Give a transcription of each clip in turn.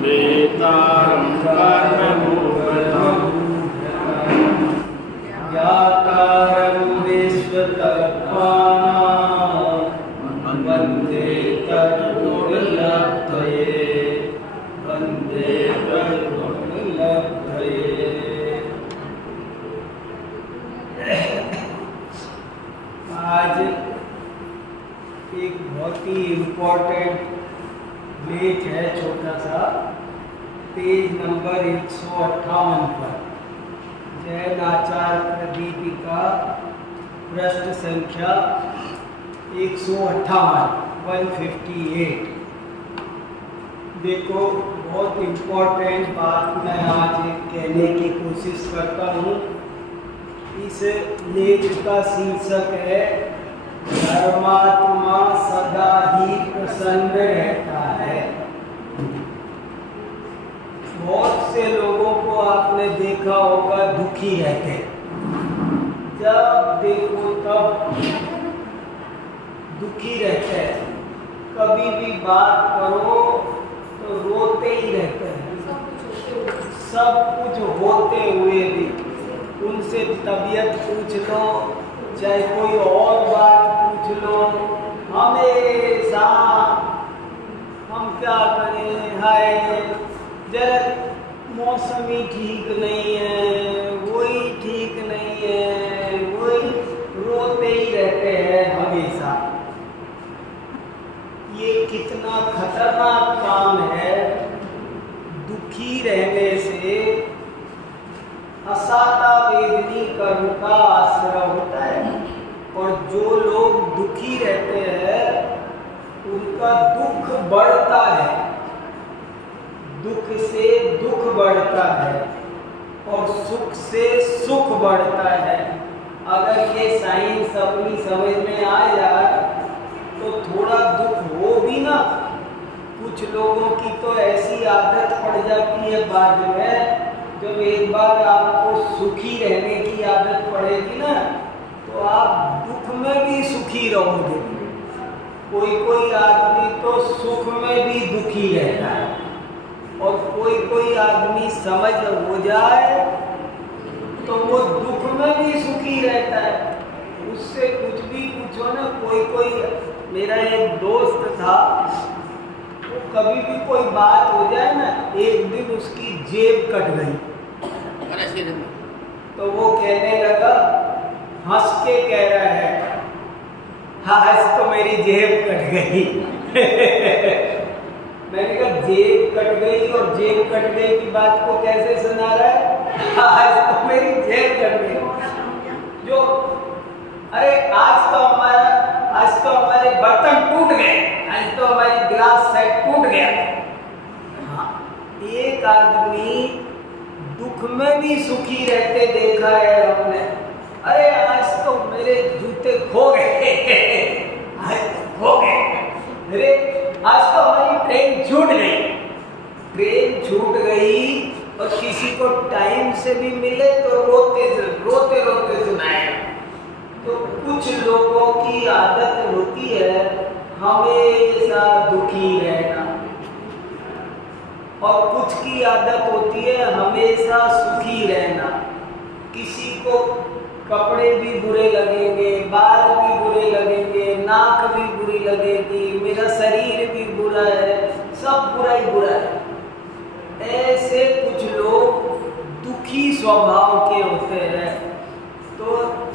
वेतारं कर्मभूषणं ज्ञातारं विश्वतत्त्वानां वन्दे तद्गुणलब्धये वन्दे तद्गुणलब्धये। आज एक बहुत ही इम्पोर्टेंट लेख है, छोटा सा, पेज नंबर 158 पर, जैन आचार्य प्रदीपिका, पृष्ठ संख्या 158। देखो, बहुत इम्पोर्टेंट बात मैं आज कहने की कोशिश करता हूँ। इस लेख का शीर्षक है धर्मात्मा सदा ही प्रसन्न रहता है। बहुत से लोगों को आपने देखा होगा दुखी रहते, जब देखो तब दुखी रहते हैं। कभी भी बात करो तो रोते ही रहते हैं, सब कुछ होते हुए भी। उनसे तबीयत पूछ लो, चाहे कोई और बात पूछ लो, हमेशा हम क्या करें, हाय जरा मौसम ही ठीक नहीं है, वही ठीक नहीं है, वही रोते ही रहते हैं हमेशा। ये कितना खतरनाक काम है। दुखी रहने से असाता वेदनी कर्म का आश्रय होता है, और जो लोग दुखी रहते हैं उनका दुख बढ़ता है, दुख से दुख बढ़ता है और सुख से सुख बढ़ता है। अगर ये साइंस अपनी समझ में आ जाए तो थोड़ा दुख हो भी ना, कुछ लोगों की तो ऐसी आदत पड़ जाती है बाद में, जब एक बार आपको सुखी रहने की आदत पड़ेगी ना, तो आप दुख में भी सुखी रहोगे। कोई कोई आदमी तो सुख में भी दुखी रहता है, और कोई कोई आदमी समझ हो जाए तो वो दुख में भी सुखी रहता है। उससे कुछ भी पूछो ना, कोई कोई, मेरा एक दोस्त था, वो कभी भी कोई बात हो जाए ना, एक दिन उसकी जेब कट गई तो वो कहने लगा, हंस के कह रहा है, हाँ आज तो मेरी जेब कट गई। मैंने कहा जेब कट गई, और जेब कट गई की बात को कैसे सुना रहा है, आज तो मेरी जेब कट गई। जो अरे आज तो हमारे बर्तन टूट गए, आज तो हमारी ग्लास सेट टूट गया। हाँ, एक आदमी दुख में भी सुखी रहते देखा है हमने। अरे आज तो मेरे जूते खो गए, आज खो गए। अरे आज तो हमारी ट्रेन छूट गई। ट्रेन छूट गई और किसी को टाइम से भी मिले तो रोते रोते सुनाएगा। तो कुछ लोगों की आदत होती है हमेशा दुखी रहना, और कुछ की आदत होती है हमेशा सुखी रहना। किसी को कपड़े भी बुरे लगेंगे, बाल भी बुरे लगेंगे, नाक भी बुरी लगेगी, मेरा शरीर भी बुरा है, सब बुरा ही बुरा है। ऐसे कुछ लोग दुखी स्वभाव के होते हैं। तो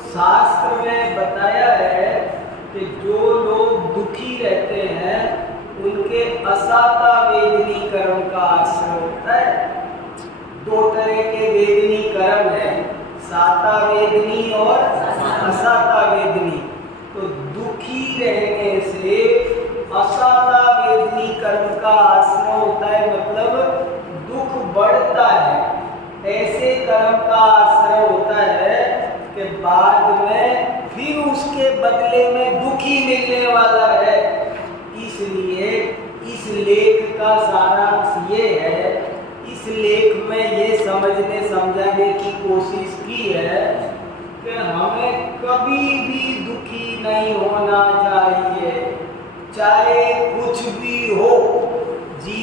शास्त्र में बताया है कि जो लोग दुखी रहते हैं उनके असाता वेदनी कर्म का आश्रय होता है। दो तरह के वेदनी कर्म है, साता वेदनी और असाता वेदनी। तो दुखी रहने से असाता वेदनी कर्म का आश्रय होता है, मतलब दुख बढ़ता है। ऐसे कर्म का आश्रय होता है कि बाद में फिर उसके बदले में दुखी मिलने वाला है। इसलिए इस लेख का सारांश ये है, इस लेख में ये समझाने की कोशिश की है कि हमें कभी भी दुखी नहीं होना चाहिए, चाहे कुछ भी हो।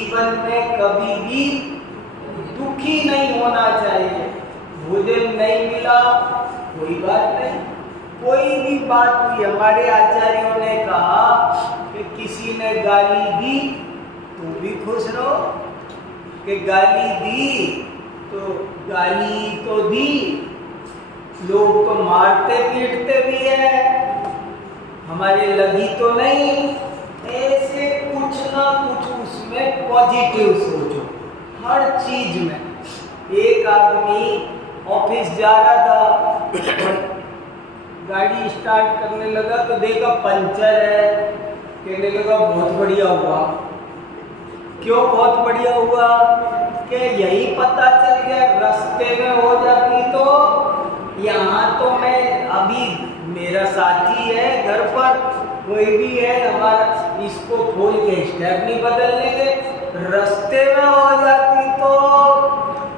जीवन में कभी भी दुखी नहीं होना चाहिए। भोजन नहीं मिला, कोई बात नहीं, कोई भी बात हुई, हमारे आचार्यों ने कहा कि किसी ने गाली दी तो भी खुश रहो, कि गाली दी तो गाली तो दी, लोग तो मारते पीटते भी है, हमारे लगी तो नहीं। ऐसे कुछ ना कुछ उसमें पॉजिटिव सोचो हर चीज में। एक आदमी ऑफिस जा रहा था, गाड़ी स्टार्ट करने लगा तो देखा पंचर है, कहने लगा बहुत बढ़िया हुआ। क्यों बहुत बढ़िया हुआ? कि यही पता चल गया रास्ते में हो जाती तो यहाँ तो मैं अभी मेरा साथी है घर पर, कोई भी है हमारा, इसको खोल के स्टेप नहीं बदलने के, रास्ते में हो जाती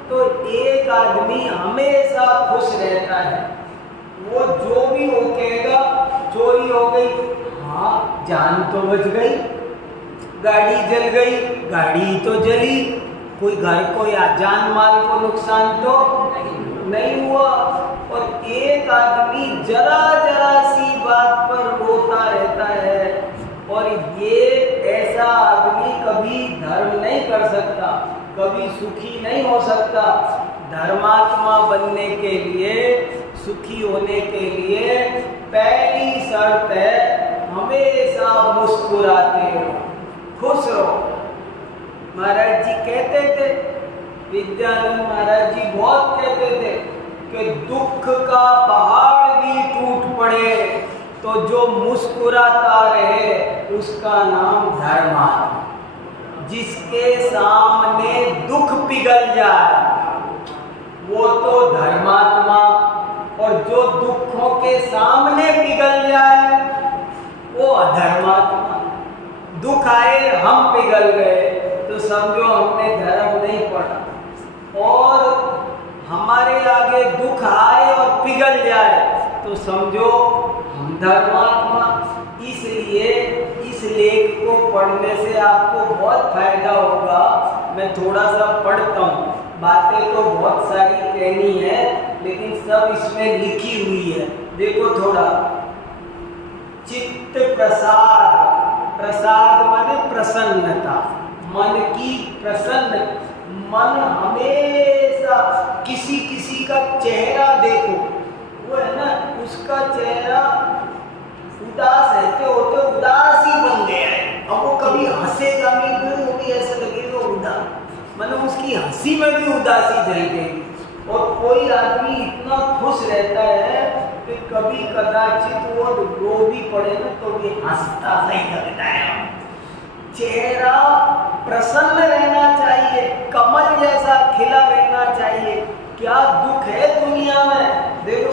तो एक आदमी हमेशा खुश रहता है। वो जो भी हो कहेगा चोरी हो गई, हाँ जान तो बच गई, गाड़ी जल गई, गाड़ी तो जली, कोई घर को या जान माल को नुकसान तो नहीं हुआ। और एक आदमी जरा जरा सी बात पर रोता रहता है, और ये ऐसा आदमी कभी धर्म नहीं कर सकता, कभी सुखी नहीं हो सकता। धर्मात्मा बनने के लिए, सुखी होने के लिए पहली शर्त है हमेशा मुस्कुराते रहो, खुश रहो। महाराज जी कहते थे, विद्यानंद महाराज जी बहुत कहते थे कि दुख का पहाड़ भी टूट पड़े तो जो मुस्कुराता रहे उसका नाम धर्मात्मा। जिसके सामने दुख पिघल जाए वो तो धर्मात्मा, और जो दुखों के सामने पिघल जाए वो अधर्मात्मा। दुख आए हम पिघल गए तो समझो हमने धर्म नहीं पढ़ा, और हमारे आगे दुख आए और पिघल जाए तो समझो हम धर्मात्मा। इसलिए इस लेख को पढ़ने से आपको बहुत फायदा होगा। मैं थोड़ा सा पढ़ता हूँ, बातें तो बहुत सारी कहनी है लेकिन सब इसमें लिखी हुई है। देखो थोड़ा, चित्त प्रसाद, प्रसाद माने प्रसन्नता, मन की प्रसन्न, मन हमेशा किसी किसी का चेहरा देखो, वो है ना उसका चेहरा उदास रहते होते उदास ही बन गया है। अब वो कभी हंसेगा नहीं, वो भी ऐसा लगेगा उदास, मतलब उसकी हंसी में भी उदासी झल गई। और कोई आदमी इतना खुश रहता है कि कभी कदाचित वो रो भी पड़े ना तो भी हंसता नहीं लगता है। चेहरा प्रसन्न रहना चाहिए, कमल जैसा खिला रहना चाहिए। क्या दुख है दुनिया में। देखो,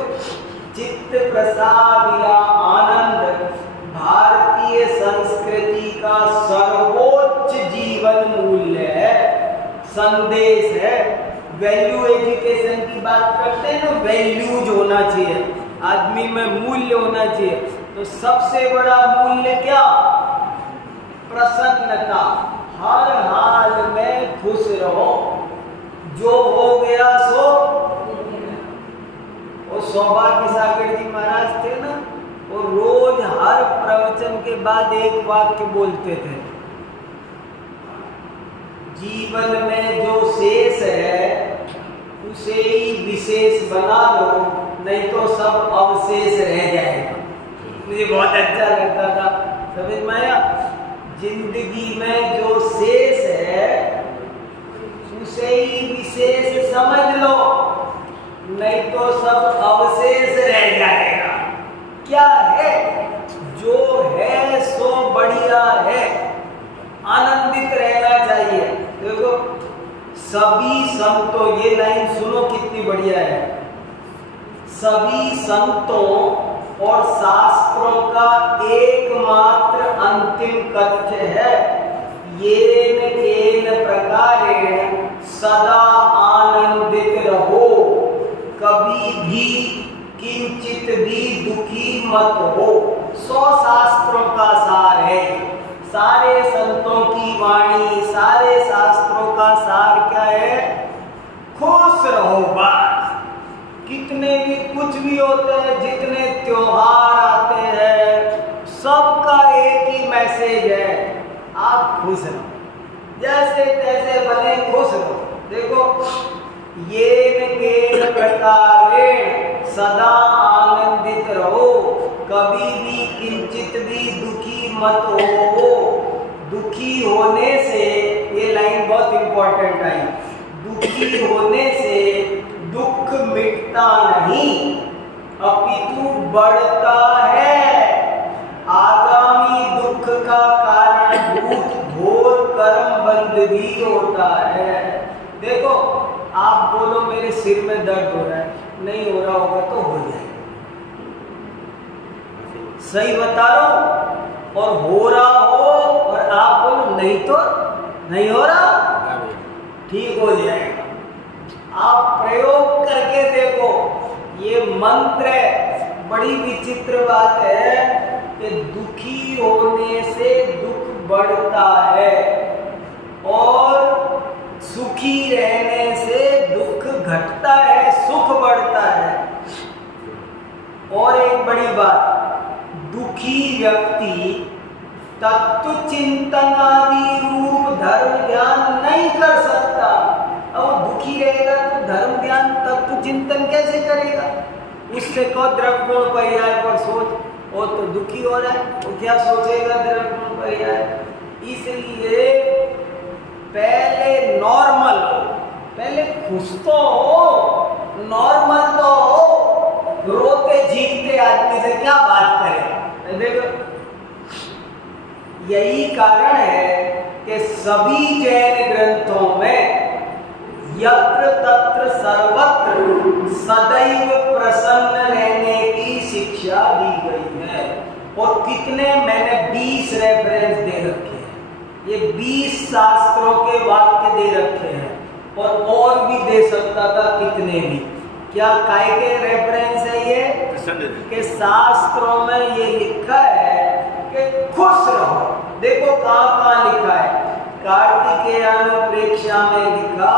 चित्त प्रसाद या आनंद भारतीय संस्कृति का सर्वोच्च जीवन मूल्य है, संदेश है। वैल्यू एजुकेशन की बात करते हैं ना, वैल्यूज होना चाहिए, आदमी में मूल्य होना चाहिए। तो सबसे बड़ा मूल्य क्या? प्रसन्नता। हर हाल में खुश रहो, जो हो गया सो। और सौभाग्य सागर जी महाराज थे ना, वो रोज हर प्रवचन के बाद एक वाक्य बोलते थे, जीवन में जो शेष है उसे ही विशेष बना लो, नहीं तो सब अवशेष रह जाएगा। मुझे बहुत अच्छा लगता था, समझ में आया? जिंदगी में जो शेष है उसे ही विशेष समझ लो, नहीं तो सब अवशेष रह जाएगा। क्या है? जो है सो बढ़िया है, आनंदित रहना चाहिए। देखो, सभी संतों, ये लाइन सुनो कितनी बढ़िया है, सभी संतों और शास्त्रों का एकमात्र अंतिम तथ्य है, येन केन प्रकारेण सदा आनंदित रहो, कभी भी किंचित भी दुखी मत हो। 100 शास्त्रों का सार है, सारे संतों की वाणी, सारे शास्त्रों का सार क्या है? खुश रहो बस। कितने भी कुछ भी होते हैं, जितने त्योहार आते हैं, सबका एक ही मैसेज है, आप खुश रहो, जैसे तैसे बने खुश रहो। देखो, येन केन प्रकारेण सदा आनंदित रहो, कभी भी किंचित भी दुखी मत हो। दुखी होने से, ये लाइन बहुत इंपॉर्टेंट है, दुखी होने से दुख मिटता नहीं अपितु बढ़ता है। आगामी दुख का कारणभूत घोर कर्म बंध भी होता है। देखो, आप बोलो मेरे सिर में दर्द हो रहा है, नहीं हो रहा होगा तो हो जाएगा, सही बता रहा हूं। और हो रहा हो और आप बोलो नहीं तो नहीं हो रहा, ठीक हो जाएगा। आप प्रयोग करके देखो, ये मंत्र बड़ी विचित्र बात है कि दुखी होने से दुख बढ़ता है और सुखी रहने से दुख घटता है, सुख बढ़ता है। और एक बड़ी बात, दुखी व्यक्ति तत्व चिंतन आदि रूप धर्म ध्यान नहीं कर सकता। अब दुखी रहेगा तो धर्म ध्यान तत्व चिंतन कैसे करेगा? उससे कहो द्रव्य गुण पर्याय पर सोच, वो तो दुखी हो रहा है, वो क्या सोचेगा द्रव्य गुण पर्याय? इसलिए पहले नॉर्मल हो, पहले खुश तो हो, नॉर्मल तो हो। रोते झीकते आदमी से क्या बात करें? देखो, यही कारण है कि सभी जैन ग्रंथों में यत्र तत्र सर्वत्र सदैव प्रसन्न रहने की शिक्षा दी गई है। और कितने, मैंने 20 रेफरेंस दे रखे हैं, ये 20 शास्त्रों के वाक्य दे रखे हैं, और भी दे सकता था कितने भी। क्या काय के रेफरेंस है ये? कि शास्त्रों में ये लिखा है कि खुश रहो। देखो कहाँ लिखा है, कार्तिकेय अनुप्रेक्षा में लिखा,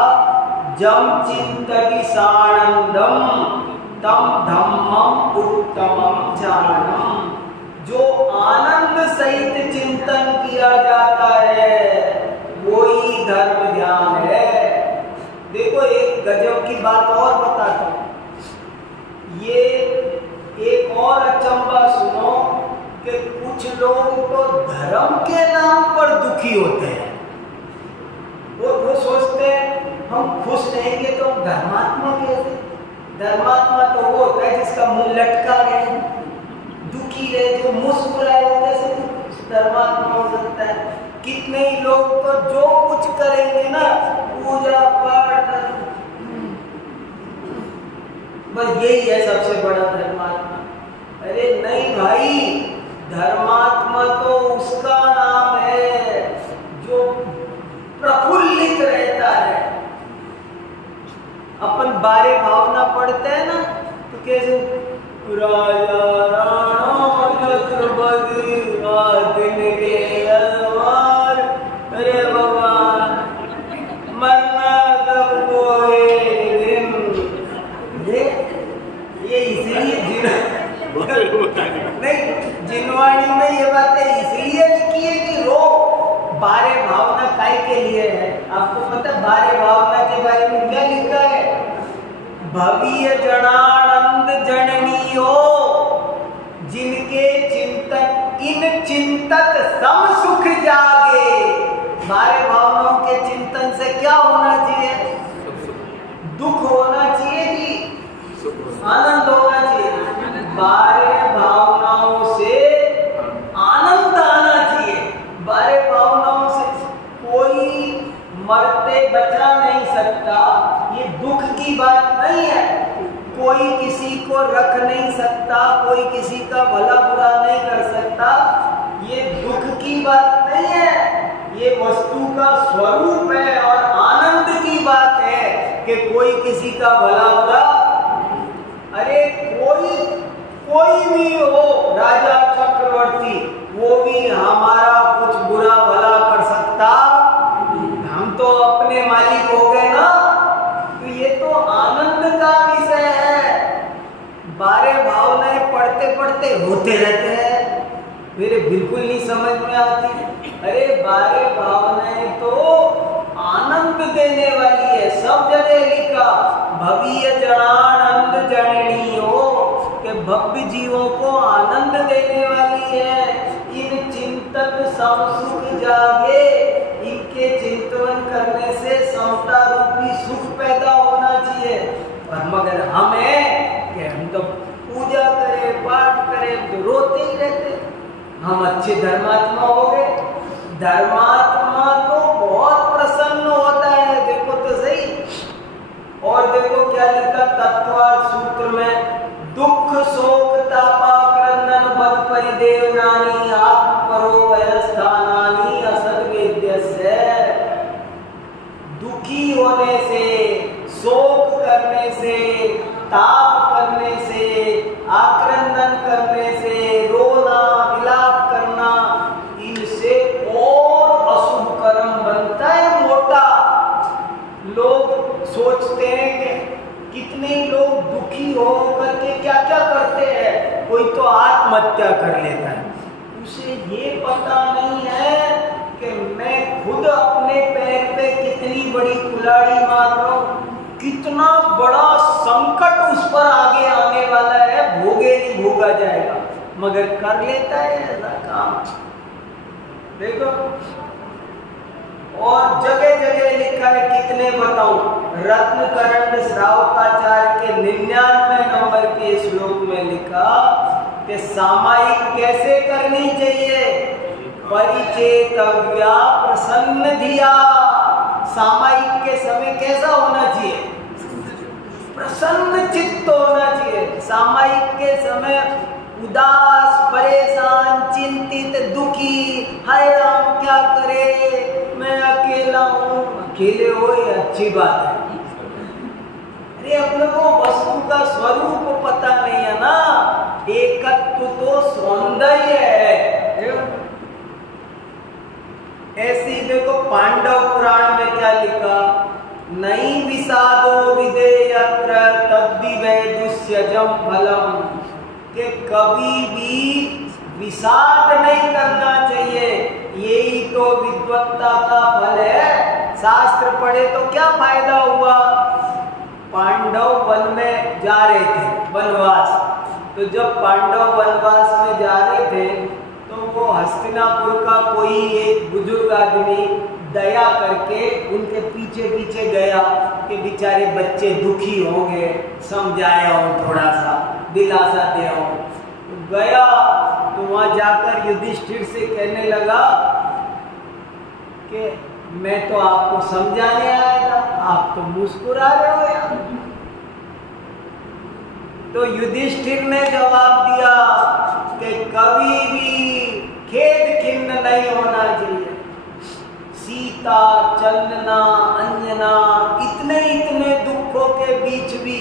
जम चिंतति सानंदम तम धम्मम उत्तमम जानम। जो आनंद सहित चिंतन किया जाता है वही धर्म ध्यान है। देखो, एक गजब की बात और बताता हूँ, ये एक और अचंबा सुनो कि कुछ लोग तो धर्म के नाम पर दुखी होते हैं। वो सोचते हैं हम खुश रहेंगे तो धर्मात्मा कैसे? धर्मात्मा तो वो होता है जिसका मुंह लटका रहे, दुखी रहे, जो मुस्कुराए, वो कैसे धर्मात्मा हो सकता है? कितने ही लोग तो जो कुछ करेंगे ना, पूजा पाठ, बस यही है सबसे बड़ा धर्मात्मा। अरे नहीं भाई, धर्मात्मा तो उसका नाम है जो प्रफुल्लित रहता है। अपन बारे भावना पढ़ते हैं ना, तो कैसे राजा राणा छत्रपति दिन के अलवार, अरे भगवान मरना कब कोई दिन। ये इसलिए नहीं, जिनवाणी में ये बातें इसलिए लिखी है कि रो बारे भावना काय के लिए है। आपको पता है बारे भावना के बारे में क्या लिखा है? भवीय जनानंद जननियो, जिनके चिंतन इन चिंतत सम सुख जागे। बारे भावनाओं के चिंतन से क्या होना चाहिए? दुख होना चाहिए कि आनंद होना चाहिए? बारे भावनाओं से आनंद आना चाहिए। बारे भावनाओं से कोई मरते बचा नहीं सकता, ये दुख की बात नहीं है। कोई किसी को रख नहीं सकता, कोई किसी का भला बुरा नहीं कर सकता, ये दुख की बात नहीं है, ये वस्तु का स्वरूप है। और आनंद की बात है कि कोई किसी का भला बुरा, अरे कोई भी हो, राजा चक्रवर्ती, वो भी हमारा कुछ बुरा भला कर सकता रोते रहते हैं, मेरे बिल्कुल नहीं समझ में आती। अरे बारे भावनाएं तो आनंद देने वाली है, सब जगह लिखा भव्य जनानंद जननी हो कि भव्य जीवों को आनंद देने वाली है। इन चिंतन समसुख जागे, इनके चिंतन करने से समता रूपी सुख पैदा होना चाहिए। और मगर हमें कि हम तो पूजा करें पाठ करें तो रोते ही रहते। हम अच्छे धर्मात्मा हो गए। धर्मात्मा तो बहुत प्रसन्न होता है, देखो तो सही। और देखो क्या लिखा तत्वार्थ सूत्र में, दुख शोक तापा क्रंदन बद परिदेव नानी आत्म परो वयस्थानानी असद वेद्यस्य। दुखी होने से, शोक करने से, ताप करने से, आक्रंदन करने से, रोना विलाप करना, इनसे और अशुभ कर्म बनता है मोटा। लोग सोचते हैं कि कितने लोग दुखी हो करके क्या क्या करते हैं। कोई तो आत्महत्या कर लेता है, उसे ये पता नहीं है कि मैं खुद अपने पैर पे कितनी बड़ी कुल्हाड़ी मार रहा हूँ, कितना बड़ा संकट उस पर आगे आने वाला है, भोगे नहीं भोगा जाएगा, मगर कर लेता है ऐसा काम। देखो और जगह जगह लिखा है, कितने बताऊं, रत्नकरंड श्रावकाचार्य के 99 नंबर के श्लोक में लिखा कि सामायिक कैसे करनी चाहिए, परिचेतव्या प्रसन्न धिया। सामायिक के समय कैसा होना चाहिए, प्रसन्न चित्त होना चाहिए। सामायिक के समय उदास, परेशान, चिंतित, दुखी, हाय राम क्या करे, मैं अकेला हूँ। अकेले हो ये अच्छी बात है। अरे अपने को वस्तु का स्वरूप पता नहीं है ना, एकत्व तो सौंदर्य है। ऐसी देखो पांडव पुराण में क्या लिखा, नहीं विषादो विदेयत्र तद्दिवै दुष्यजम फलम, कि कभी भी विषाद नहीं करना चाहिए, यही तो विद्वत्ता का फल है। शास्त्र पढ़े तो क्या फायदा हुआ। पांडव वन में जा रहे थे वनवास, तो जब पांडव वनवास में जा रहे थे तो वो हस्तिनापुर का कोई एक बुजुर्ग आदमी दया करके उनके पीछे पीछे गया कि बेचारे बच्चे दुखी होंगे, समझाया हो, थोड़ा सा दिलासा दे हो। गया तो वहां जाकर युधिष्ठिर से कहने लगा कि मैं तो आपको समझाने आया था, आप तो मुस्कुरा रहे हो यार। तो युधिष्ठिर ने जवाब दिया कि कभी भी खेद खिन्न नहीं होना चाहिए। सीता, चंदना, अंजना इतने इतने दुखों के बीच भी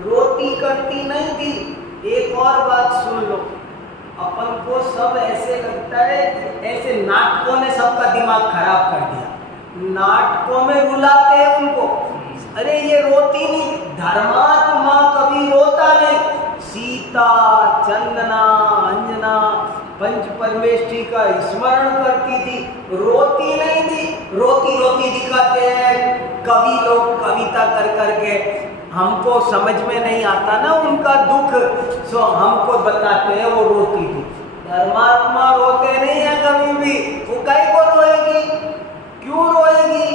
रोती करती नहीं थी। एक और बात सुन लो, अपन को सब ऐसे लगता है, ऐसे नाटकों ने सबका दिमाग खराब कर दिया। नाटकों में रुलाते हैं उनको, अरे ये रोती नहीं, धर्मात्मा कभी रोता नहीं। सीता, चंदना, अंजना पंच परमेष्ठी का स्मरण करती थी, रोती नहीं थी। रोती रोती दिखाते हैं कवि लोग कविता कर करके, हमको समझ में नहीं आता ना उनका दुख, सो हमको बताते हैं वो रोती थी। धर्मात्मा रोते नहीं है कभी भी, वो काहे को रोएगी, क्यों रोएगी।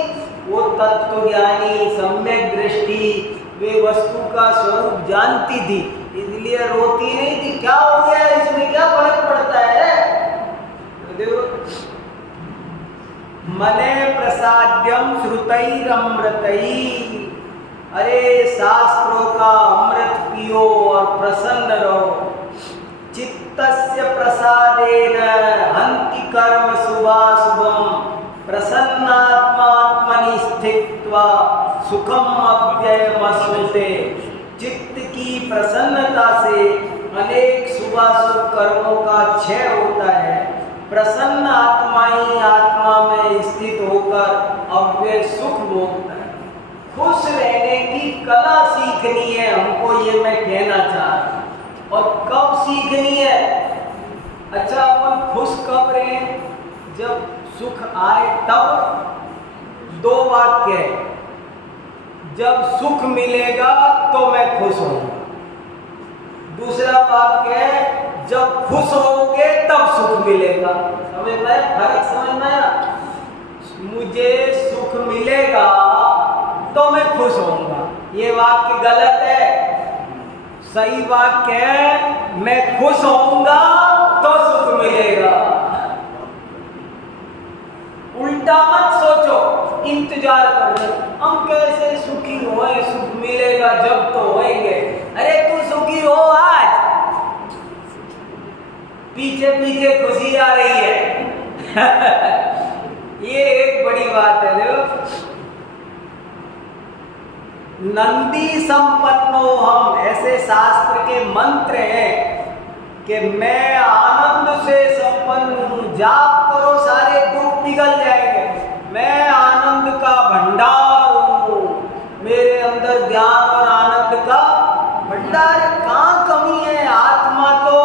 वो तत्व ज्ञानी, सम्यक दृष्टि, वे वस्तु का स्वरूप जानती थी, इसलिए रोती नहीं थी। क्या हो गया इसमें, क्या फर्क पड़ता है। मने प्रसाद्यम श्रुतैरमृतैः, अरे शास्त्रों का अमृत पियो और प्रसन्न रहो। चित्तस्य प्रसादेन हन्ति कर्म शुभाशुभम, प्रसन्नात्मात्मनि स्थित्वा सुखम अव्ययमश्नुते। चित्त की प्रसन्नता से अनेक शुभाशुभ कर्मों का क्षय होता है। प्रसन्न आत्मा ही आत्मा में स्थित होकर अव्यय सुख भोगता है। खुश रहने की कला सीखनी है हमको, ये मैं कहना चाह रहा हूं। और कब सीखनी है? अच्छा, अपन खुश कब रहे? जब सुख आए तब। दो वाक्य है, जब सुख मिलेगा तो मैं खुश होऊंगा। दूसरा वाक्य है, जब खुश होंगे तब सुख मिलेगा। समझ में फर्क? समझ में आया? मुझे सुख मिलेगा तो मैं खुश होऊंगा, ये वाक्य गलत है। सही वाक्य है, मैं खुश होऊंगा तो सुख मिलेगा। उल्टा मत सोचो, इंतजार करो हम कैसे सुखी होए, सुख मिलेगा जब तो होएंगे। अरे तू सुखी हो आज, पीछे पीछे खुशी आ रही है। ये एक बड़ी बात है। देखो, नंदी संपन्नो हम, ऐसे शास्त्र के मंत्र हैं कि मैं आनंद से संपन्न हूं। जाप करो, सारे दुख पिघल जाएंगे। मैं आनंद का भंडार हूं, मेरे अंदर ज्ञान और आनंद का भंडार। कहां कमी है? आत्मा तो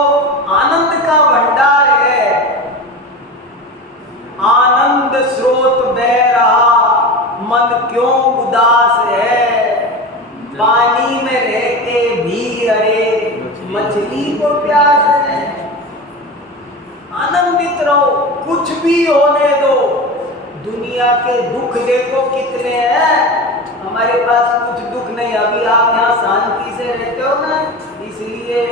आनंद का भंडार है। आनंद स्रोत बह रहा, मन क्यों उदास है? पानी में रहते भी अरे मछली को प्यास है। आनंदित रहो, कुछ भी होने दो। दुनिया के दुख देखो कितने हैं, हमारे पास कुछ दुख नहीं। अभी आप यहाँ शांति से रहते हो ना, इसलिए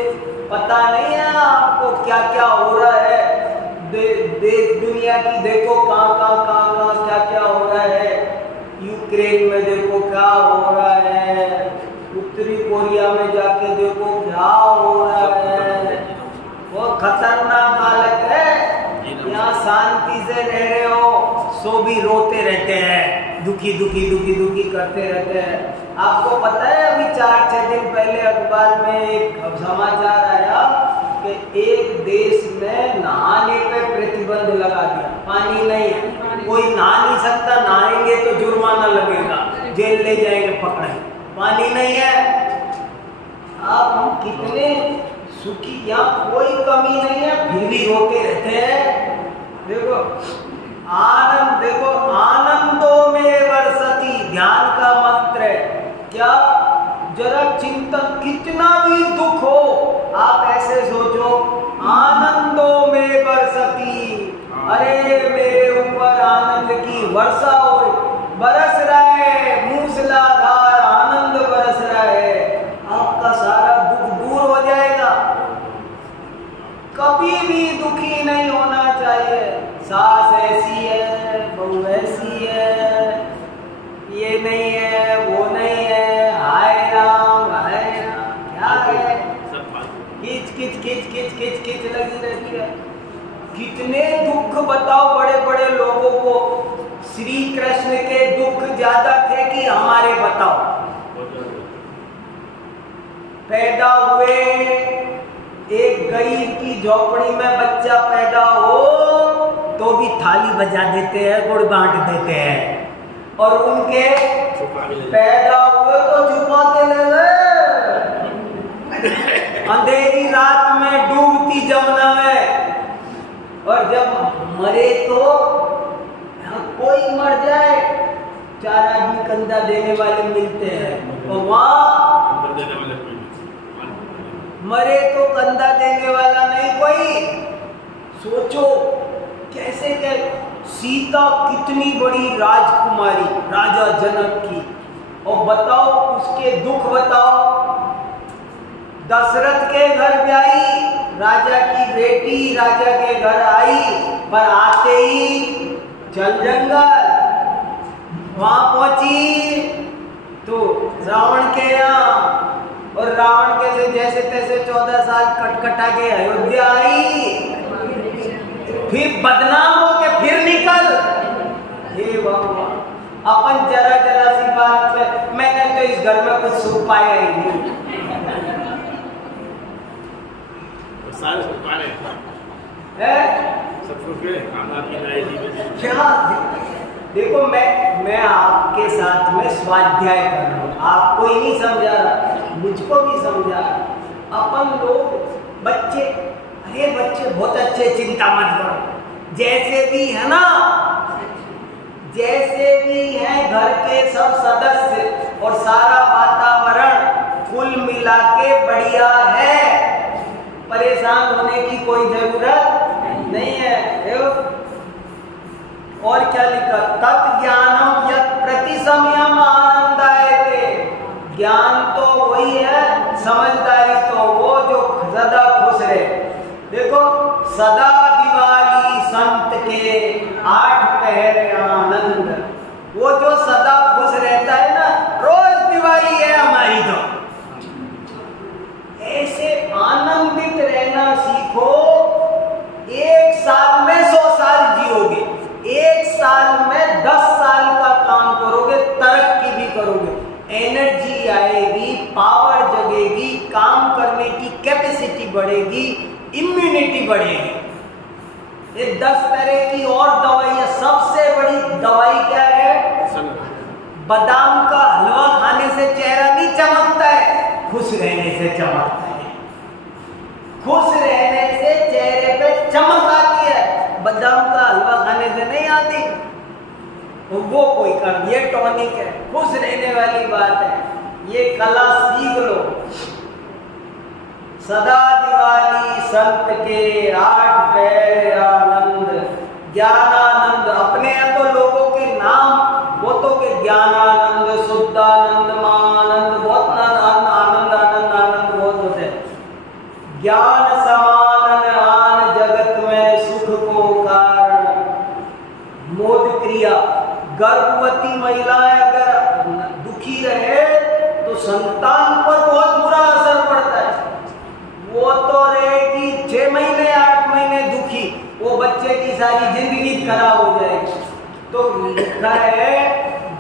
पता नहीं है आपको क्या क्या हो रहा है। दुनिया की देखो कहाँ क्या क्या हो रहा है। यूक्रेन में देखो क्या हो रहा है, उत्तरी कोरिया में जाके देखो क्या हो रहा है। वो खतरनाक हालत है। यहाँ शांति से रह रहे हो, सो भी रोते रहते हैं, दुखी दुखी दुखी दुखी करते रहते हैं। आपको पता है, अभी 4-6 दिन पहले अखबार में एक समाचार आया कि एक देश में नहाने पे प्रतिबंध लगा दिया। पानी नहीं है, कोई नहा नहीं सकता, नहाएंगे तो जुर्माना लगेगा, जेल ले जाएंगे पकड़े। पानी नहीं है। अब हम कितने सुखी, यहाँ कोई कमी नहीं है, फिर भी रोते रहते हैं। देखो आनंद, देखो आनंदों में वर्षति, ध्यान का मंत्र है। क्या? जरा चिंतन, कितना भी दुख हो आप ऐसे सोचो, आनंदों में वर्षति। अरे मेरे ऊपर आनंद की वर्षा हो, बरस रहा है, मूसलाधार आनंद बरस रहा है। आपका सारा दुख दूर हो जाएगा। कभी भी दुखी नहीं होना चाहिए। सास ऐसी है, बहू ऐसी है, ये नहीं है, वो नहीं है, हाय राम क्या है, खिच खिच खिच खिच खिच खिच लगी रहती है। कितने दुख बताओ बड़े बड़े लोगों को। श्री कृष्ण के दुख ज्यादा थे कि हमारे? बताओ। पैदा हुए, एक गरीब की झोपड़ी में बच्चा पैदा हो तो भी थाली बजा देते हैं, गुड़ बांट देते हैं। और उनके पैदा हुए तो छुपा के ले गए, अंधेरी रात में डूबती जमुना में। और जब मरे तो कोई मर जाए, 4 आदमी कंधा देने वाले मिलते हैं, और वहां मरे तो कंधा देने वाला नहीं कोई। सोचो कैसे क्या, सीता कितनी बड़ी राजकुमारी, राजा जनक की, और बताओ उसके दुख बताओ। दशरथ के घर ब्याई, राजा की बेटी राजा के घर आई, पर आते ही चल जंगल। वहां पहुंची तो रावण के यहाँ, और रावण के से जैसे तैसे 14 साल कटकटा के अयोध्या आई, फिर बदनाम हो के फिर निकल। हे भगवान, अपन जरा जरा सी बात पे, मैंने तो इस घर में कुछ सुख पाया ही नहीं। क्या देखो, मैं आपके साथ में स्वाध्याय कर रहा हूँ, आपको ही नहीं समझा रहा, मुझको भी समझा रहा। अपन लोग बच्चे, अरे बच्चे बहुत अच्छे, चिंता मत करो, जैसे भी है ना, जैसे भी हैं घर के सब सदस्य और सारा वातावरण कुल मिला के बढ़िया है, परेशान होने की कोई जरूरत नहीं है। और क्या लिखा, तत् ज्ञानम यत् प्रतिसमयम आनंदायते, ज्ञान तो वही है, समझदारी तो वो जो सदा खुश रहे। देखो, सदा दिवाली संत के 8 पहर आनंद, वो जो सदा खुश रहता है ना, रोज दिवाली है हमारी, तो ऐसे आनंदित रहना सीखो। 1 साल में 100 साल जियोगे, 1 साल में 10 साल का काम करोगे, तरक्की भी करोगे, एनर्जी आएगी, पावर जगेगी, काम करने की कैपेसिटी बढ़ेगी, इम्यूनिटी बढ़ेगी। ये 10 तरह की और दवाई है। सबसे बड़ी दवाई क्या है? बादाम का हलवा खाने से चेहरा नहीं चमकता है, खुश रहने से चमकता है। खुश रहने से चेहरे पे चमक आती है, बादाम का हलवा खाने से नहीं आती। वो कोई कर, ये टॉनिक है, खुश रहने वाली बात है, ये कला सीख लो। सदा दिवाली संत के 8 पहर आनंद, ज्ञानानंद, अपने हैं तो लोगों के नाम, वो तो के ज्ञानानंद, शुद्धानंद, महानंद, बहुत आनंद आनंद आनंद बहुत होते हैं। ज्ञान समान आन जगत में सुख को कारण, मोद क्रिया। गर्भवती महिलाएं अगर दुखी रहे तो संतान पर बहुत बुरा असर पड़ता है। वो तो रहेगी 6 महीने 8 महीने दुखी, वो बच्चे की सारी जिंदगी खराब हो जाएगी। तो लिखा है,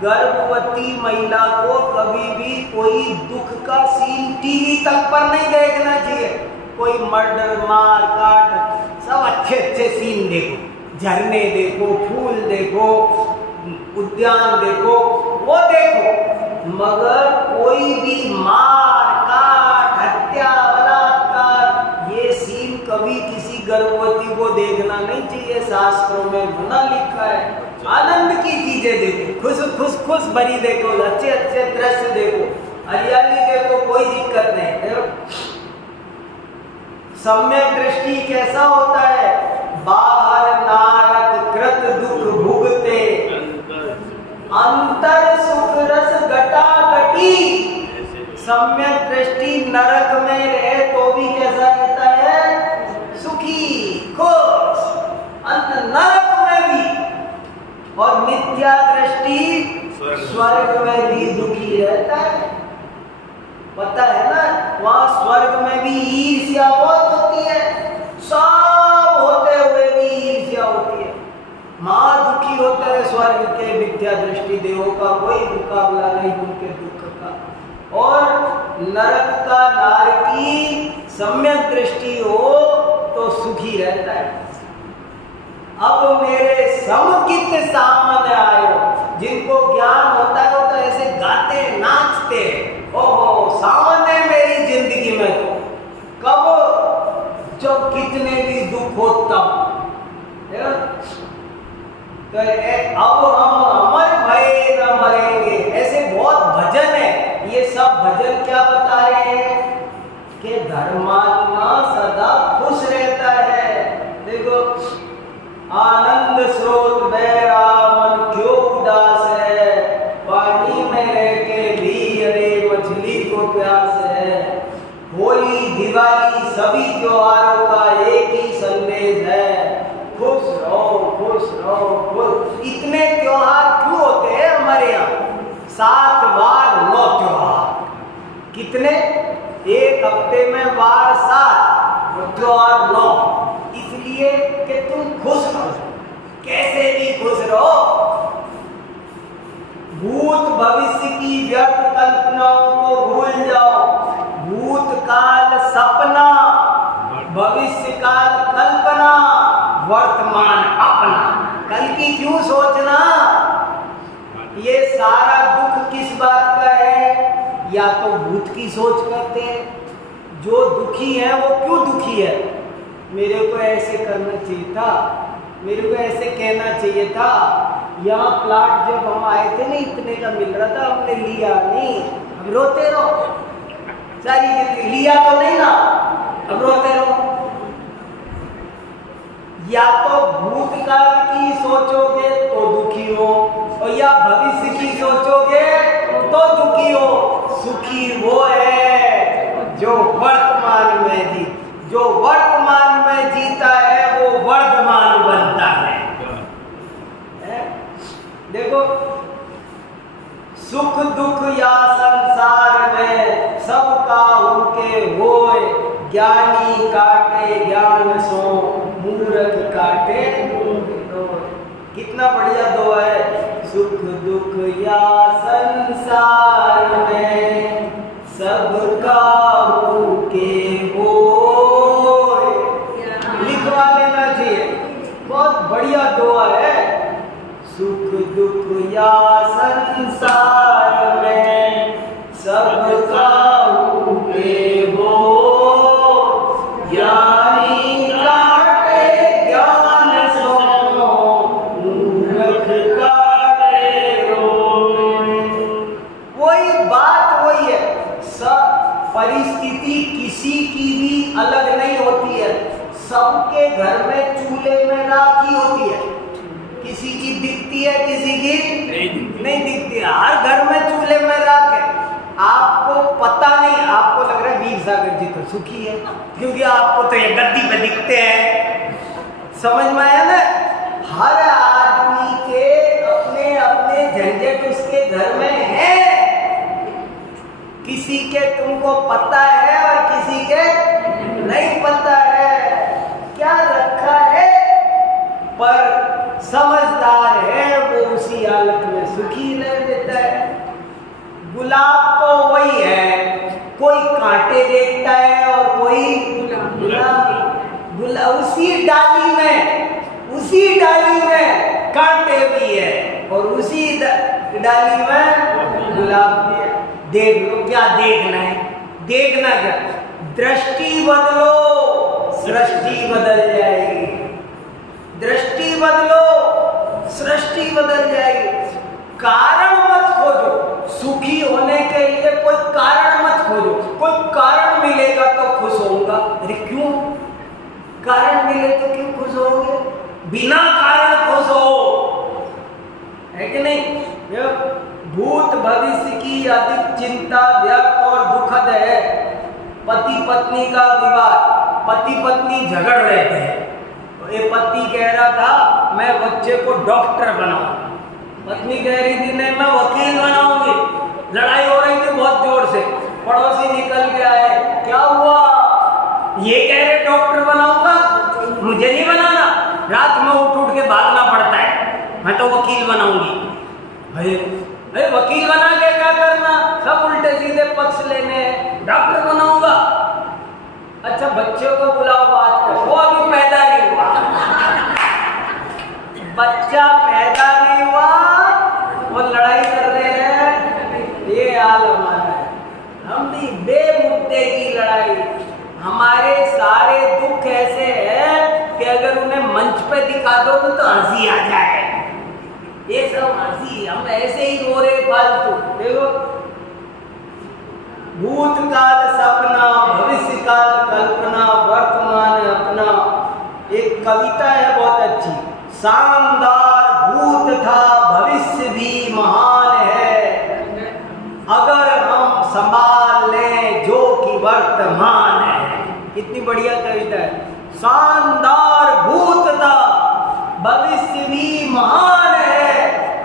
गर्भवती महिला को कभी भी कोई दुख का सीन टीवी तक पर नहीं देखना चाहिए। कोई मर्डर, मार काट, सब अच्छे अच्छे सीन देखो, झरने देखो, फूल देखो, उद्यान देखो, वो देखो, मगर कोई भी मार काट, हत्या, बलात्कार, ये सीन कभी किसी गर्भवती को देखना नहीं चाहिए। शास्त्रों में मना लिखा है। आनंद की चीजें देखो, खुश खुश खुश भरी देखो, अच्छे अच्छे दृश्य देखो, हरियाली देखो, कोई दिक्कत नहीं। सम्यक दृष्टि कैसा होता है? बाहर नारक कृत दुख भुगते, अंतर सुख रस गटा गटी। सम्यक दृष्टि नरक में रहे तो भी कैसा रहता है? सुखी, खुश, नरक में भी। और मिथ्या दृष्टि स्वर्ग में भी दुखी रहता है। पता है ना, वहां स्वर्ग में भी ईर्ष्या बहुत होती है, सब होते हुए भी ईर्ष्या होती है। मां दुखी होता है स्वर्ग के मिथ्या दृष्टि देवों का, कोई मुकाबला नहीं उनके दुख का। और नरक का नारकी सम्यक दृष्टि हो तो सुखी रहता है। अब मेरे समकित सामने आयो, जिनको ज्ञान होता है वो तो ऐसे गाते नाचते, ओहो सामने मेरी जिंदगी में तो कब, जब कितने भी दुख हो तब। तो अब हम अमर भय न मरेंगे, ऐसे बहुत भजन है। ये सब भजन क्या बता रहे हैं कि धर्मात्मा सदा खुश रहता है। देखो, आनंद स्रोत बहरा मन क्यों उदास है, पानी में रह के भी अरे मछली को प्यास है। होली दिवाली सभी त्योहारों का एक ही संदेश है, खुश रहो खुश रहो खुश। इतने त्योहार क्यों होते हैं हमारे यहाँ? 7 बार 9 त्योहार। कितने? एक हफ्ते में बार 7, त्योहार 9। इसलिए कि तुम खुश रहो, कैसे भी खुश रहो। भूत भविष्य की व्यर्थ कल्पनाओं को भूल जाओ। भूतकाल सपना, भविष्य काल कल्पना, वर्तमान अपना। कल की क्यों सोचना? ये सारा दुख किस बात का है? या तो भूत की सोच करते हैं, जो दुखी है वो क्यों दुखी है? मेरे को ऐसे करना चाहिए था, मेरे को ऐसे कहना चाहिए था। यहाँ प्लाट जब हम आए थे ना इतने का मिल रहा था, हमने लिया नहीं, अब रोते रहो सारी जिंदगी। लिया तो नहीं ना, अब रोते रहो। या तो भूतकाल की सोचोगे तो दुखी हो, और या भविष्य की सोचोगे तो दुखी हो। सुखी वो है जो वर्तमान में जी, जो वर्तमान में जीता है वो वर्धमान बनता है। देखो, सुख दुख या संसार में सब काहू के होए, ज्ञानी काटे ज्ञान सो मूर्ख काटे। कितना बढ़िया दुआ है। सुख दुख या संसार में सब काहू के होए, लिखवा लेना चाहिए, बहुत बढ़िया दुआ है। सुख दुख या संसार में सब काहू के हो, ज्ञानी काटे ज्ञान सो मूर्ख काटे रोए। वही बात वही है। सब परिस्थिति किसी की भी अलग नहीं होती है। सबके घर में चूल्हे में राखी होती है, किसी की दिखती है किसी की नहीं दिखती है। हर घर में चूल्हे में राख है। आपको पता नहीं, आपको लग रहा है वीर सागर जी तो सुखी है क्योंकि आपको तो ये गद्दी पे दिखते हैं। समझ में आया ना? हर आदमी के अपने अपने झंझट उसके घर में है। किसी के तुमको पता है और किसी के नहीं पता है। क्या रखा है? पर समझदार है वो उसी हालत में सुखी रह देता है। गुलाब तो वही है, कोई कांटे देखता है और कोई गुलाब। उसी डाली में कांटे भी है और उसी डाली में गुलाब भी है। देख लो, क्या देखना है? देखना क्या? दृष्टि बदलो, सृष्टि बदल जाएगी। दृष्टि बदलो, सृष्टि बदल जाएगी। कारण मत खोजो, सुखी होने के लिए कोई कारण मत खोजो। कोई कारण मिलेगा तो खुश होऊंगा। अरे क्यों? कारण मिले तो क्यों खुश होंगे? बिना कारण खुश हो, है कि नहीं? भूत भविष्य की अधिक चिंता व्यर्थ और दुखद है। पति पत्नी का विवाद, पति पत्नी झगड़ रहे थे। ये पति कह रहा था मैं बच्चे को डॉक्टर बनाऊंगा, पत्नी कह रही थी नहीं मैं वकील बनाऊंगी। लड़ाई हो रही थी बहुत जोर से। पड़ोसी निकल के आए, क्या हुआ? ये कह रहे डॉक्टर बनाऊंगा, मुझे नहीं बनाना, रात में उठ के भागना पड़ता है, मैं तो वकील बनाऊंगी। अरे वकील बना के क्या करना? सब उल्टे सीधे पक्ष लेने हैं। डॉक्टर बनाऊंगा। अच्छा बच्चे को बुलाओ, बात करो। वो अभी पैदा नहीं हुआ, बच्चा पैदा नहीं हुआ, वो लड़ाई कर रहे हैं। ये हाल हमारा है। हम भी बेमुद्दे की लड़ाई। हमारे सारे दुख ऐसे हैं कि अगर उन्हें मंच पे दिखा दो तो हंसी आ जाए। ये सब हंसी, हम ऐसे ही रो रहे फालतू। देखो, भूतकाल सपना, भविष्य काल कल्पना, वर्तमान अपना। एक कविता है बहुत अच्छी, शानदार भूत था भविष्य भी महान है, अगर हम संभाल लें जो कि वर्तमान है। कितनी बढ़िया कविता है। शानदार भूत था भविष्य भी महान है,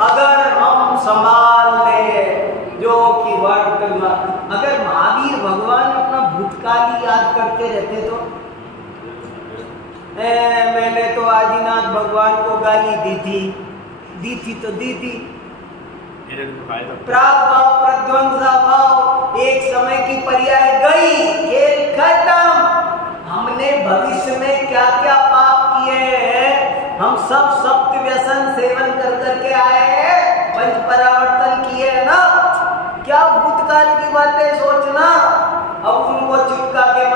अगर हम संभाल लें जो कि वर्तमान। अगर महावीर भगवान अपना भूतकाल याद करते रहते तो मैंने तो आदिनाथ भगवान को गाली दी थी तो दी थी। प्राग भाव, प्रध्वंसा भाव, एक समय की पर्याय गई, खेल खत्म। हमने भविष्य में क्या क्या पाप किए हैं? हम सब सप्त व्यसन सेवन कर करके आए हैं, पंच परावर्तन किए ना। क्या भूतकाल की बातें सोचना? अब उनको चिपका के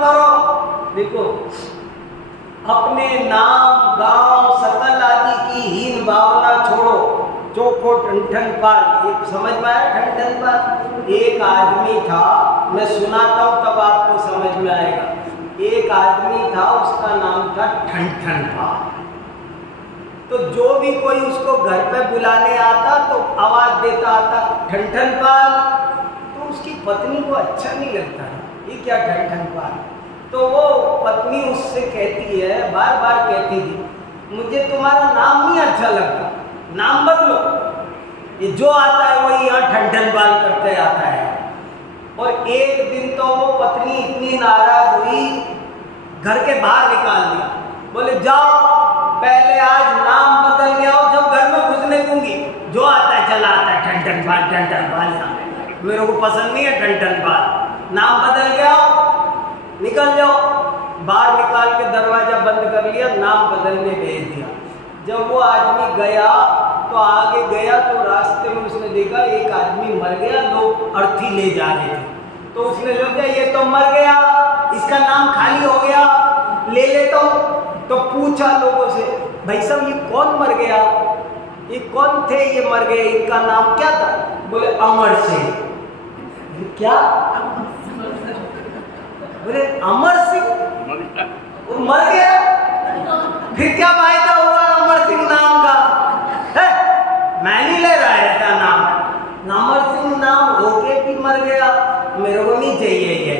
करो। देखो, अपने नाम गांव सकल आदि की हीन भावना छोड़ो, चोखो ठन पाल। एक समझ में आया ठन पाल? एक आदमी था, मैं सुनाता हूँ तब आपको समझ में आएगा। एक आदमी था, उसका नाम था ठन पाल। तो जो भी कोई उसको घर पे बुलाने आता तो आवाज देता आता ठन पाल। तो उसकी पत्नी को अच्छा नहीं लगता है, ये क्या ठन पाल। तो वो पत्नी उससे कहती है, बार बार कहती थी, मुझे तुम्हारा नाम नहीं अच्छा लगता, नाम बदलो। ये जो आता है वो यहाँ ठन पाल करते आता है। और एक दिन तो वो पत्नी इतनी नाराज हुई, घर के बाहर निकाल दिया। बोले जाओ, पहले आज नाम बदल गया हो, जब घर में घुसने दूंगी। जो आता है चला आता है ठन पाल। यहाँ मेरे को पसंद नहीं है ठन पाल। नाम बदल गया हो, निकल जाओ। बाहर निकाल के दरवाजा बंद कर लिया, नाम बदलने भेज दिया। जब वो आदमी गया तो आगे गया तो रास्ते में उसने देखा एक आदमी मर गया, लोग अर्थी ले जा रहे थे। तो उसने सोचा ये तो मर गया, इसका नाम खाली हो गया, ले लेता हूँ। तो पूछा लोगों से, भाई साहब ये कौन मर गया, ये कौन थे ये मर गए, इनका नाम क्या था? बोले अमर सिंह। क्या? बोले अमर सिंह, वो मर गया, फिर क्या फायदा हुआ अमर सिंह नाम का? है? मैं नहीं ले रहा है ऐसा नाम। अमर सिंह नाम होके भी मर गया, मेरे को नहीं चाहिए ये।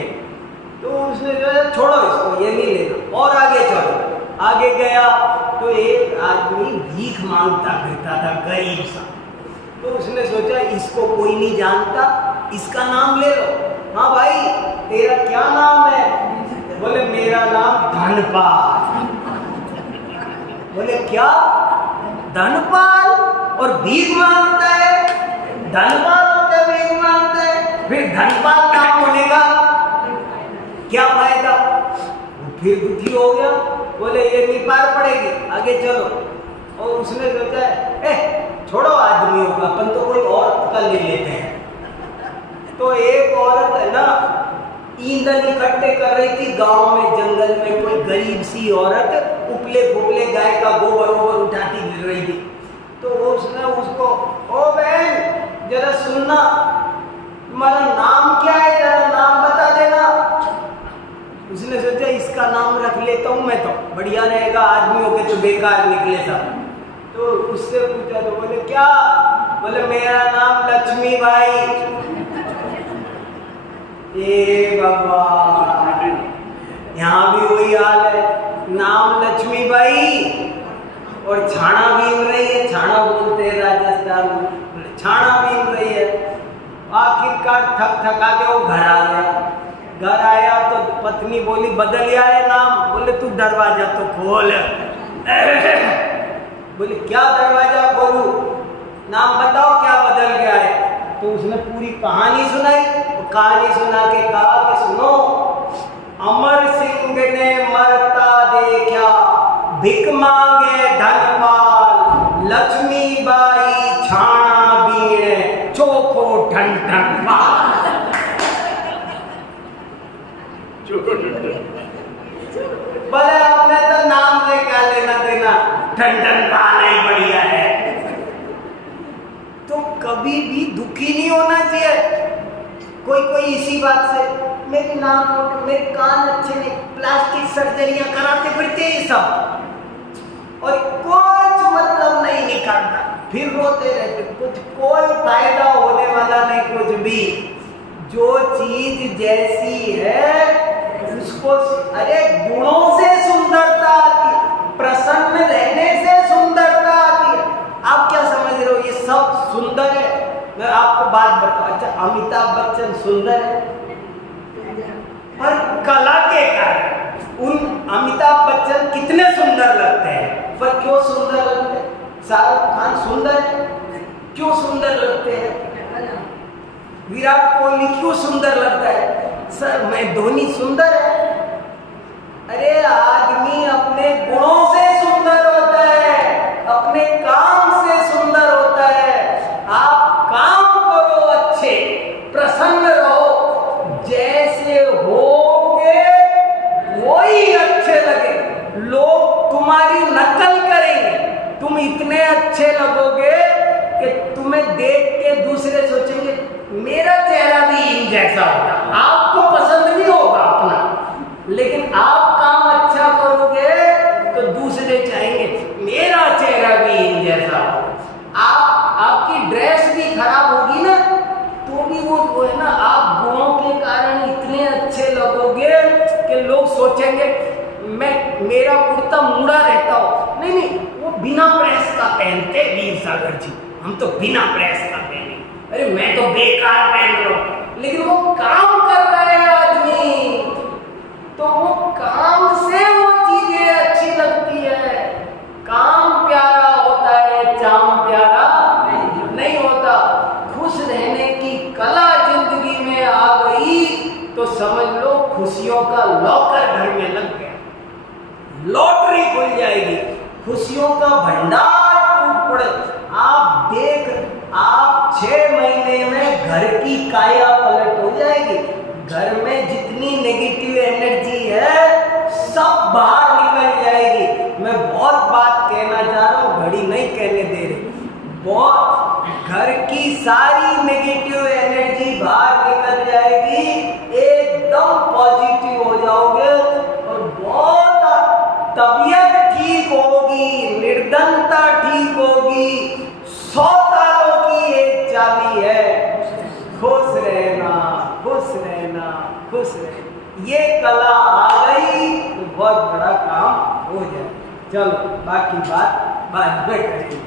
तो उसने जो है छोड़ो इसको, ये नहीं लेना, और आगे चलो। आगे गया तो एक आदमी भीख मांगता फिरता था, गरीब सा। तो उसने सोचा इसको कोई नहीं जानता, इसका नाम ले लो। हाँ भाई, तेरा क्या नाम है? बोले मेरा नाम धनपाल। बोले क्या धनपाल, और भीख मांगता है? धनपाल होता भीख मांगता है, फिर धनपाल नाम होने का क्या फायदा? फिर दुखी हो गया, बोले ये नहीं पार पड़ेगी, आगे चलो। और उसने सोचा छोड़ो आदमियों का, अपन तो कोई औरत का ले लेते हैं। तो एक औरत है ना, ईंधन इकट्ठे कर रही थी गांव में, जंगल में। कोई गरीब सी औरत उपले फुपले गाय का गोबर वोबर उठाती गिर रही थी। तो उसने उसको, ओ बहन जरा सुनना, तुम्हारा नाम क्या है, जरा नाम बता देना। उसने सोचा इसका नाम रख लेता हूँ मैं, तो बढ़िया रहेगा, आदमियों के तो बेकार निकले सब। तो उससे पूछा तो बोले क्या? बोले मेरा नाम लक्ष्मी बाई। ए भगवान, यहाँ भी वही हाल है, नाम लक्ष्मी बाई और छाना बीन रही है। छाना बोलते हैं राजस्थान में, छाना बीन रही है। आखिरकार थक थका के वो घर आ गया। घर आया तो पत्नी बोली बदल गया है नाम। बोले तू दरवाजा तो खोल। बोले क्या दरवाजा खोलूं, नाम बताओ क्या बदल गया है। तो उसने पूरी कहानी सुनाई। तो कहानी सुना के कहा कि सुनो, अमर सिंह ने मरता देखा, भिक मांगे धनपाल, लक्ष्मी बाई छाना बीणे, चोखो ठन पाल। बोले आपने तो नाम से क्या लेना देना, ठन पाल ही बढ़िया है। तो कभी भी दुखी नहीं होना चाहिए। कोई इसी बात से, मेरी नाक मोटी, मेरे कान अच्छे नहीं, प्लास्टिक सर्जरियां कराते फिरते ये सब, और कुछ मतलब नहीं निकालता, फिर रोते रहते, कुछ कोई फायदा होने वाला नहीं कुछ भी। जो चीज जैसी है उसको, अरे गुणों से सुंदरता आती है, प्रसन्न रहने से सुंदरता आती है। आप क्या समझ रहे हो ये सब सुंदर है? मैं आपको बात बताऊं, अच्छा अमिताभ बच्चन सुंदर है, पर कला के कारण उन अमिताभ बच्चन कितने सुंदर लगते हैं। पर क्यों सुंदर लगते हैं? शाहरुख खान सुंदर है, क्यों सुंदर लगते हैं? विराट कोहली क्यों सुंदर लगता है? सर मैं धोनी सुंदर है। अरे आदमी अपने गुणों से सुंदर होता है, अपने काम से सुंदर होता है। आप काम करो अच्छे, प्रसन्न रहो, जैसे होगे इतने अच्छे लगोगे कि तुम्हें देख के दूसरे सोचेंगे मेरा चेहरा भी इन जैसा होगा। आपको पसंद नहीं होगा अपना, लेकिन आप काम अच्छा करोगे तो दूसरे चाहेंगे मेरा चेहरा भी इन जैसा होगा। आपकी ड्रेस भी खराब होगी ना तो भी वो है ना, आप गुणों के कारण इतने अच्छे लगोगे कि लोग सोचेंगे मेरा कुर्ता मुड़ा रहता हो। नहीं, वो बिना प्रेस का पहनते वीर सागर जी, हम तो बिना प्रेस का पहने, अरे मैं तो बेकार पहन रहा हूं, लेकिन वो काम कर रहा है आदमी, तो वो काम से वो चीजें अच्छी लगती है। काम प्यारा होता है, चाम प्यारा नहीं होता। खुश रहने की कला जिंदगी में आ गई तो समझ लो खुशियों का लॉकर घर में लग गया, लॉटरी खुल जाएगी, खुशियों का भंडार टूट पड़े। आप 6 महीने में घर की काया पलट हो जाएगी। घर में जितनी नेगेटिव एनर्जी है सब बाहर निकल जाएगी। मैं बहुत बात कहना चाह रहा हूँ, घड़ी नहीं कहने दे रही। बहुत घर की सारी नेगेटिव एनर्जी बाहर निकल जाएगी, एकदम पॉजिटिव हो जाओगे और बहुत तबीयत ठीक होगी, निर्धनता ठीक होगी। 100 सालों की एक चाबी है, खुश रहना, खुश रहना, खुश रहना। ये कला आ गई तो बहुत बड़ा काम हो जाए। चलो बाकी बात बाद में करेंगे।